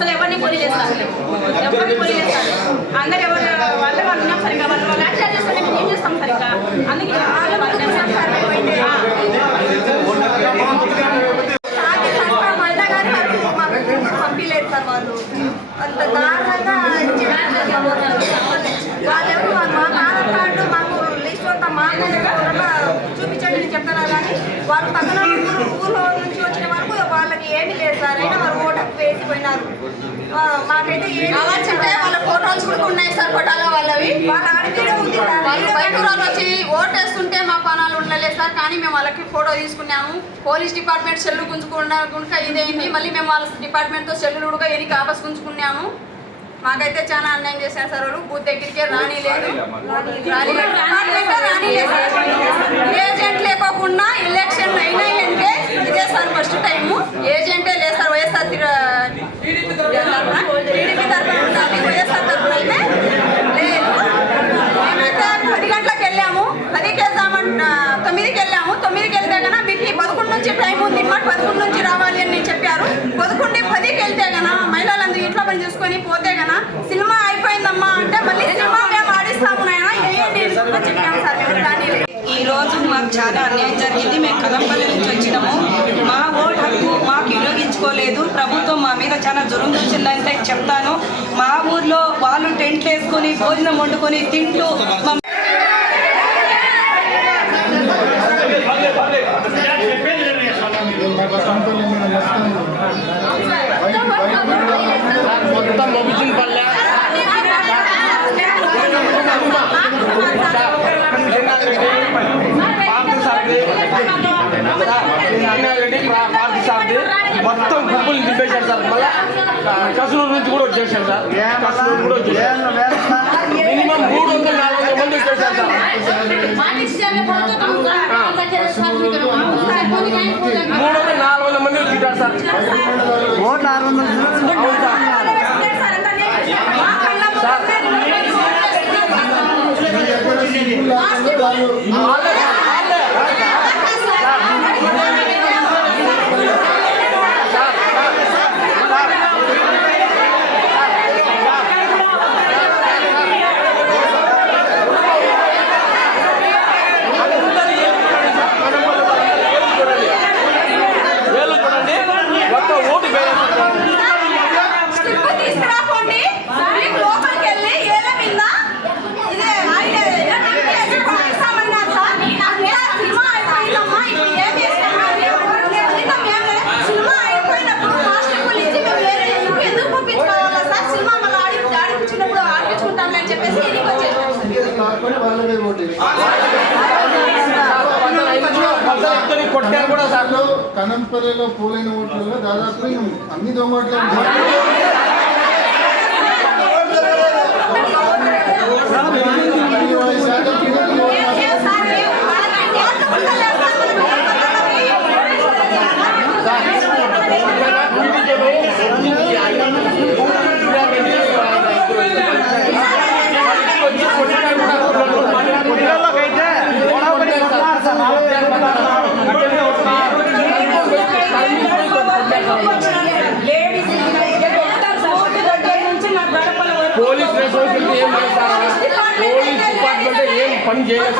అసలు ఎవరిని పోనీ చేస్తారు? ఎవరిని పోనీ చేస్తారు? అందరు ఎవరు వాళ్ళ వాళ్ళు ఉన్నాం సరిగ్గా. వాళ్ళు వాళ్ళు యాక్షన్ చేస్తారు మేము ఏం చేస్తాం సరిగ్గా? అందుకే వాళ్ళు వాళ్ళు పంపించలేదు సార్ వాళ్ళు. అంత దారుణంగా వాళ్ళెవరు? మా ఆధార్ మాకు లిస్ట్ అంతా మా చూపించండి అని చెప్తున్నారు కానీ వాళ్ళు పక్కన ఊరు ఊర్లో నుంచి వచ్చిన వరకు వాళ్ళకి ఏమీ లేదు సార్. అయినా ఆ, మాకైతే వాళ్ళ ఫోటోలు కూడా ఉన్నాయి సార్ పటాల వాళ్ళవి. వాళ్ళ బయట వచ్చి ఓటేస్తుంటే మా పనాలు ఉండలేదు సార్ కానీ మేము వాళ్ళకి ఫోటో తీసుకున్నాము. పోలీస్ డిపార్ట్మెంట్ సెల్లు గుంజుకున్న గుంక ఇదైంది. మళ్ళీ మేము వాళ్ళ డిపార్ట్మెంట్తో సెల్లు కూడా ఎనికి ఆపస్ గుంజుకున్నాము. మాకైతే చాలా అన్యాయం చేశారు సార్ వాళ్ళు. బూత్ దగ్గరికే రాని లేదు ఇంట్లో పోతే కన్నా సినిమా అయిపోయిందమ్మా అంటే మళ్ళీ సినిమా మేము ఆడిస్తాము నాయన. చెప్పాము సార్ మేము ఈ రోజు మాకు చాలా అన్యాయం జరిగింది. మేము కదంపల్లి నుంచి వచ్చినాము. మా ఓటు హక్కు మాకు వినియోగించుకోలేదు. ప్రభుత్వం మా మీద చాలా జురుం చూసిందంటే చెప్తాను. మా ఊర్లో వాళ్ళు టెంట్లు వేసుకొని భోజనం వండుకొని తింటూ మా మొత్తం గుంపులు దింపేశారు సార్. మళ్ళా కసనూరు నుంచి కూడా వచ్చేసారు సార్. కసనూరు కూడా వచ్చేసారు. మినిమం మూడు వందల నాలుగు వందల మంది వచ్చేసారు సార్. మూడు వందల నాలుగు వందల మంది వచ్చింటారు సార్. సార్. కొట్టారు కూడా సార్ కనంపల్లిలో పోలైన ఓట్లలో దాదాపు అన్ని దొంగ ఓట్లే పని చేయలేదు